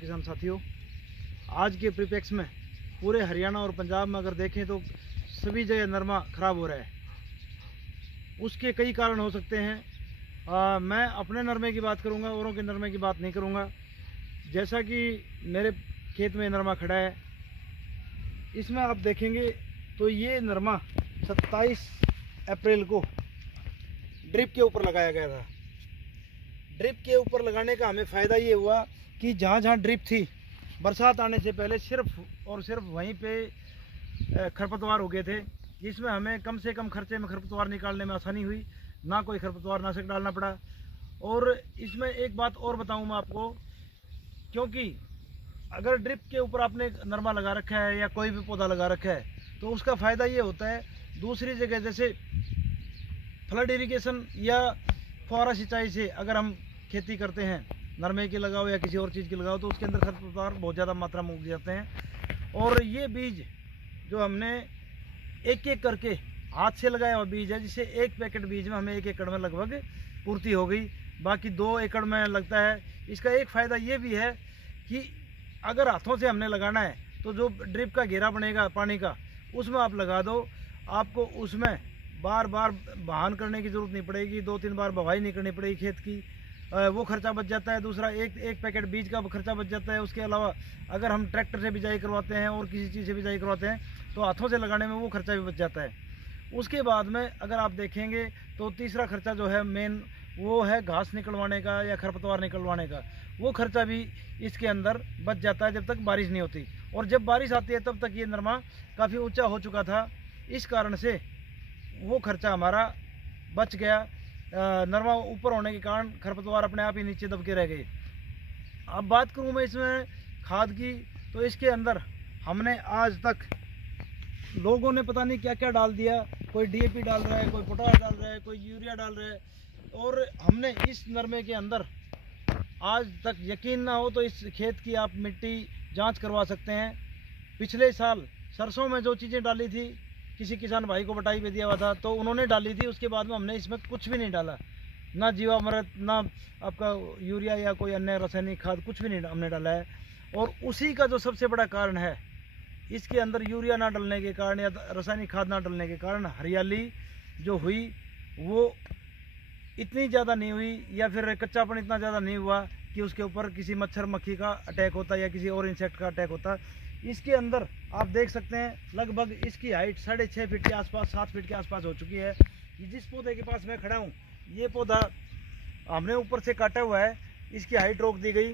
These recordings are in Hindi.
किसान साथियों, आज के परिप्रेक्ष्य में पूरे हरियाणा और पंजाब में अगर देखें तो सभी जगह नरमा खराब हो रहा है। उसके कई कारण हो सकते हैं। मैं अपने नरमे की बात करूंगा, औरों के नरमे की बात नहीं करूंगा। जैसा कि मेरे खेत में नरमा खड़ा है, इसमें आप देखेंगे तो ये नरमा 27 अप्रैल को ड्रिप के ऊपर लगाया गया था। ड्रिप के ऊपर लगाने का हमें फ़ायदा ये हुआ कि जहाँ जहाँ ड्रिप थी, बरसात आने से पहले सिर्फ और सिर्फ वहीं पे खरपतवार हो गए थे, जिसमें हमें कम से कम खर्चे में खरपतवार निकालने में आसानी हुई। ना कोई खरपतवार नाशक डालना पड़ा। और इसमें एक बात और बताऊं मैं आपको, क्योंकि अगर ड्रिप के ऊपर आपने नरमा लगा रखा है या कोई भी पौधा लगा रखा है तो उसका फ़ायदा ये होता है, दूसरी जगह जैसे फ्लड इरिगेशन या फुहारा सिंचाई से अगर हम खेती करते हैं, नरमे की लगाओ या किसी और चीज़ की लगाओ, तो उसके अंदर खरपतवार बहुत ज़्यादा मात्रा में उग जाते हैं। और ये बीज जो हमने एक एक करके हाथ से लगाया हुआ बीज है, जिससे एक पैकेट बीज में हमें 1 एकड़ में लगभग पूर्ति हो गई। बाकी 2 एकड़ में लगता है। इसका एक फ़ायदा ये भी है कि अगर हाथों से हमने लगाना है तो जो ड्रिप का घेरा बनेगा पानी का, उसमें आप लगा दो, आपको उसमें बार बार बहान करने की ज़रूरत नहीं पड़ेगी, 2-3 बार बवाई नहीं करनी पड़ेगी खेत की। वो खर्चा बच जाता है। दूसरा एक पैकेट बीज का खर्चा बच जाता है। उसके अलावा अगर हम ट्रैक्टर से बिजाई करवाते हैं और किसी चीज़ से बिजाई करवाते हैं तो हाथों से लगाने में वो खर्चा भी बच जाता है। उसके बाद में अगर आप देखेंगे तो तीसरा खर्चा जो है मेन, वो है घास निकलवाने का या खरपतवार निकलवाने का। वो खर्चा भी इसके अंदर बच जाता है जब तक बारिश नहीं होती। और जब बारिश आती है तब तक ये नरमा काफ़ी ऊंचा हो चुका था, इस कारण से वो खर्चा हमारा बच गया। नरमा ऊपर होने के कारण खरपतवार अपने आप ही नीचे दब के रह गए। अब बात करूँ मैं इसमें खाद की, तो इसके अंदर हमने आज तक लोगों ने पता नहीं क्या क्या डाल दिया। कोई डीएपी डाल रहा है, कोई पोटाश डाल रहा है, कोई यूरिया डाल रहा है। और हमने इस नरमे के अंदर आज तक, यकीन ना हो तो इस खेत की आप मिट्टी जांच करवा सकते हैं। पिछले साल सरसों में जो चीज़ें डाली थी, किसी किसान भाई को बटाई पे दिया हुआ था तो उन्होंने डाली थी। उसके बाद में हमने इसमें कुछ भी नहीं डाला, ना जीवामृत, ना आपका यूरिया या कोई अन्य रासायनिक खाद, कुछ भी नहीं हमने डाला है। और उसी का जो सबसे बड़ा कारण है, इसके अंदर यूरिया ना डालने के कारण या रासायनिक खाद ना डालने के कारण हरियाली जो हुई वो इतनी ज़्यादा नहीं हुई, या फिर कच्चापन इतना ज़्यादा नहीं हुआ कि उसके ऊपर किसी मच्छर मक्खी का अटैक होता या किसी और इंसेक्ट का अटैक होता। इसके अंदर आप देख सकते हैं लगभग इसकी हाइट 6.5 फीट के आसपास, 7 फीट के आसपास हो चुकी है। जिस पौधे के पास मैं खड़ा हूँ, ये पौधा हमने ऊपर से काटा हुआ है, इसकी हाइट रोक दी गई,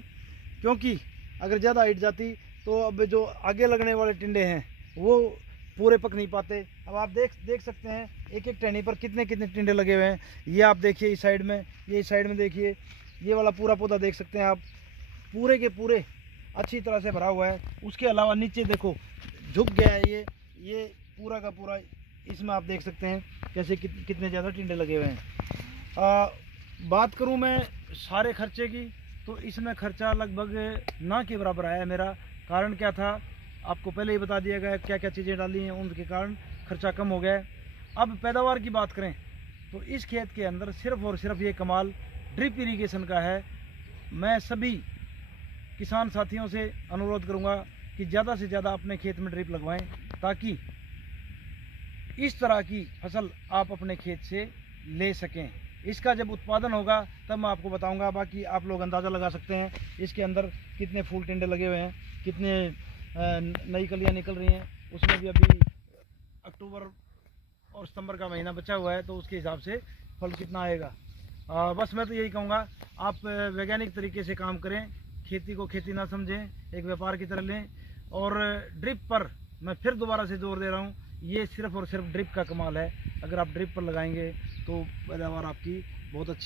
क्योंकि अगर ज़्यादा हाइट जाती तो अब जो आगे लगने वाले टिंडे हैं वो पूरे पक नहीं पाते। अब आप देख सकते हैं एक एक टहनी पर कितने कितने टिंडे लगे हुए हैं। ये आप देखिए इस साइड में, ये इस साइड में देखिए, ये वाला पूरा पौधा देख सकते हैं आप, पूरे के पूरे अच्छी तरह से भरा हुआ है। उसके अलावा नीचे देखो झुक गया है ये पूरा का पूरा। इसमें आप देख सकते हैं कैसे कितने ज़्यादा टिंडे लगे हुए हैं। बात करूं मैं सारे खर्चे की, तो इसमें खर्चा लगभग ना के बराबर आया है मेरा। कारण क्या था आपको पहले ही बता दिया गया, क्या क्या चीज़ें डाली हैं उनके कारण खर्चा कम हो गया है। अब पैदावार की बात करें तो इस खेत के अंदर सिर्फ और सिर्फ ये कमाल ड्रिप इरिगेशन का है। मैं सभी किसान साथियों से अनुरोध करूंगा कि ज़्यादा से ज़्यादा अपने खेत में ड्रिप लगवाएं, ताकि इस तरह की फसल आप अपने खेत से ले सकें। इसका जब उत्पादन होगा तब मैं आपको बताऊंगा। बाकी आप लोग अंदाज़ा लगा सकते हैं इसके अंदर कितने फूल टिंडे लगे हुए हैं, कितने नई कलियां निकल रही हैं। उसमें भी अभी अक्टूबर और सितंबर का महीना बचा हुआ है, तो उसके हिसाब से फल कितना आएगा। बस मैं तो यही कहूँगा, आप वैज्ञानिक तरीके से काम करें, खेती को खेती ना समझें, एक व्यापार की तरह लें। और ड्रिप पर मैं फिर दोबारा से जोर दे रहा हूँ, ये सिर्फ और सिर्फ ड्रिप का कमाल है। अगर आप ड्रिप पर लगाएंगे तो पैदावार आपकी बहुत अच्छी